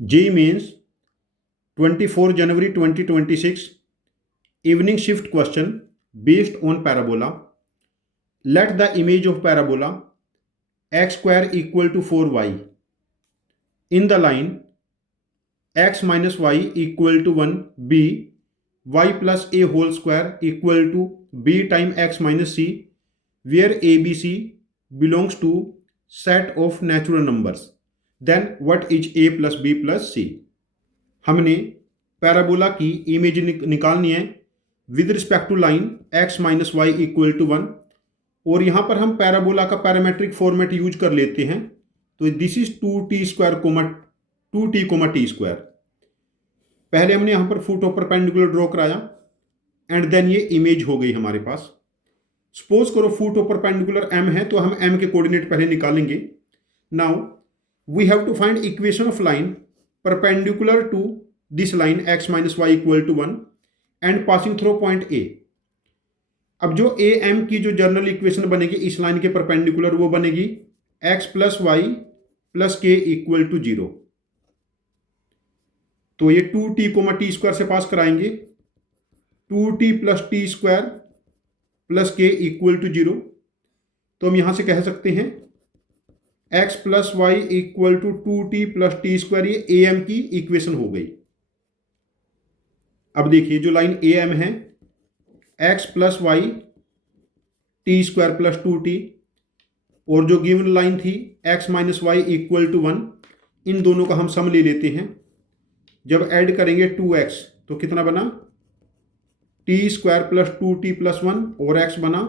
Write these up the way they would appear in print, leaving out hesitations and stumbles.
JEE Mains 24 January 2026 evening shift question based on parabola. Let the image of parabola x square equal to 4y in the line x minus y equal to 1 b y plus a whole square equal to b time x minus c where abc belongs to set of natural numbers. Then what is a plus b plus c? हमने parabola की image निकालनी है with respect to line x minus y equal to 1 और यहाँ पर हम parabola का parametric format use कर लेते हैं। तो this is 2t square comma 2t comma t square. पहले हमने यहाँ पर फुट ऑफ परपेंडिकुलर ड्रॉ कराया एंड देन ये इमेज हो गई हमारे पास। सपोज करो फुट ऑफ परपेंडिकुलर m है तो हम m के कोऑर्डिनेट पहले निकालेंगे। Now we have to find equation of line perpendicular to this line x minus y equal to 1 and passing through point A। अब जो ए एम की जो जनरल इक्वेशन बनेगी इस लाइन के परपेंडिकुलर वो बनेगी x plus Y plus k equal to 0। तो ये 2t कोमा टी स्क्वायर से पास कराएंगे 2t plus T square plus k equal to 0। तो हम यहां से कह सकते हैं x plus y equal to 2t plus T square, ये ए एम की इक्वेशन हो गई। अब देखिए जो लाइन ए एम है x plus y t square plus 2t और जो गिवन लाइन थी x minus y equal to 1, इन दोनों का हम सम ले लेते हैं। जब ऐड करेंगे 2x तो कितना बना t square plus 2t plus 1 और x बना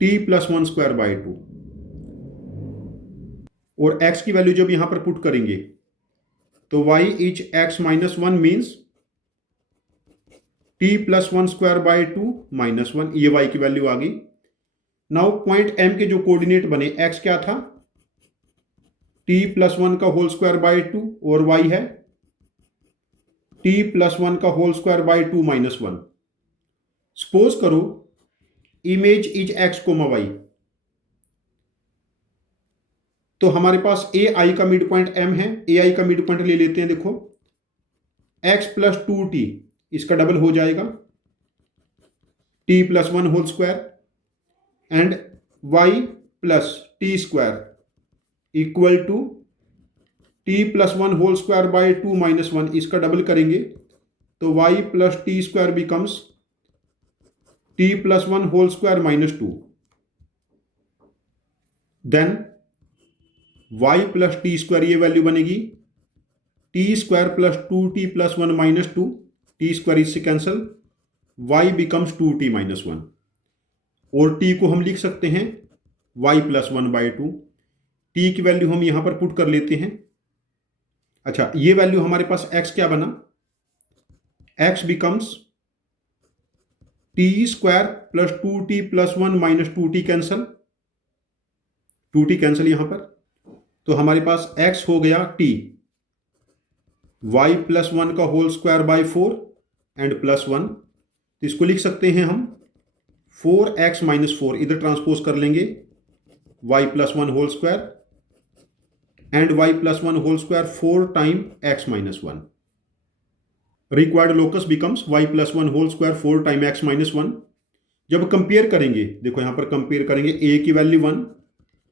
t प्लस 1 स्क्वायर बाई 2 और x की वैल्यू जब यहां पर पुट करेंगे तो y is x minus 1 means t plus 1 square by 2 minus 1, ये y की वैल्यू आ गई। नाउ पॉइंट m के जो कोऑर्डिनेट बने x क्या था t प्लस 1 का होल स्क्वायर बाई 2 और y है t प्लस 1 का whole square by 2 minus 1। Suppose करो image is x comma y, तो हमारे पास ए आई का मिड पॉइंट m है, ए आई का मिड पॉइंट ले लेते हैं। देखो x प्लस 2t इसका डबल हो जाएगा t plus 1 whole square and y plus T square equal to t plus 1 whole square by 2 minus 1, इसका डबल करेंगे तो y plus T square becomes t plus 1 whole square minus 2। Then y plus T square ये value बनेगी T square plus 2t plus 1 minus 2, T square इससे cancel, y becomes 2t minus 1 और t को हम लिख सकते हैं y प्लस 1 बाई 2। t की वैल्यू हम यहां पर पुट कर लेते हैं। अच्छा ये वैल्यू हमारे पास x क्या बना, x becomes T square plus 2t plus 1 minus 2t cancel, 2t cancel यहां पर, तो हमारे पास x हो गया t y प्लस 1 का whole square by 4 and plus 1, तो इसको लिख सकते हैं हम 4x माइनस 4, इधर ट्रांसपोज कर लेंगे y plus 1 whole square and y plus 1 whole square 4 time x minus 1। Required locus becomes y plus 1 whole square 4 time x minus 1। जब कंपेयर करेंगे, देखो यहां पर कंपेयर करेंगे a की वैल्यू 1,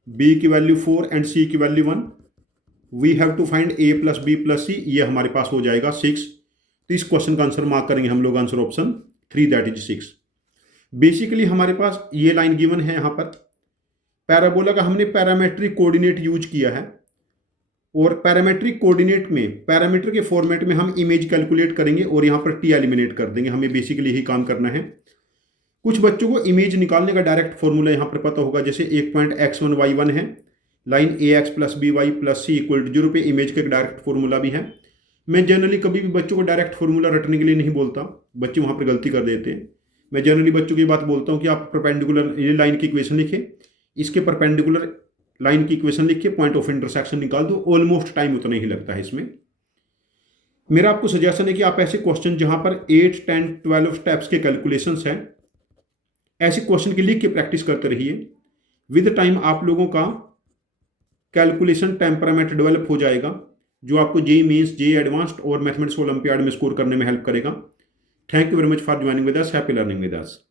b की वैल्यू 4 एंड c की value 1, we have to find a plus b plus c, ये हमारे पास हो जाएगा 6। तो इस क्वेश्चन का आंसर मार्क करेंगे हम लोग answer option 3 that is 6। Basically हमारे पास ये लाइन गिवन है, यहाँ पर पैराबोला का हमने पैरामेट्रिक कोऑर्डिनेट यूज किया है और पैरामेट्रिक कोऑर्डिनेट में पैरामीटर के फॉर्मेट में हम इमेज कैलकुलेट करेंगे और यहाँ पर टी एलिमिनेट कर देंगे। हमें बेसिकली यही काम करना है। कुछ बच्चों को इमेज निकालने का डायरेक्ट फॉर्मूला यहाँ पर पता होगा, जैसे एक पॉइंट x1 y1 है, line a x plus b y plus c equal to 0 पे इमेज का एक डायरेक्ट फॉर्मूला भी है। मैं जनरली कभी भी बच्चों को डायरेक्ट फॉर्मूला रटने के लिए नहीं बोलता, बच्चे वहाँ पर गलती कर देते हैं। मैं जनरली बच्चों की बात बोलता हूँ कि आप परपेंडिकुलर ये लाइन की इक्वेशन लिखे, इसके परपेंडिकुलर लाइन की इक्वेशन लिखिए, पॉइंट ऑफ इंटरसेक्शन निकाल दो, ऑलमोस्ट टाइम उतना ही लगता है इसमें। मेरा आपको सजेशन है कि आप ऐसे क्वेश्चन जहाँ पर 8, 10, 12 स्टेप्स के कैलकुलेशंस हैं, ऐसे क्वेश्चन की लिख के प्रैक्टिस करते रहिए। विद टाइम आप लोगों का कैलकुलेशन टेम्परामेंट डेवलप हो जाएगा जो आपको जेई मेंस, जेई एडवांस्ड और मैथमेटिक्स ओलंपियाड में स्कोर करने में हेल्प करेगा। Thank you very much for joining with us. Happy learning with us.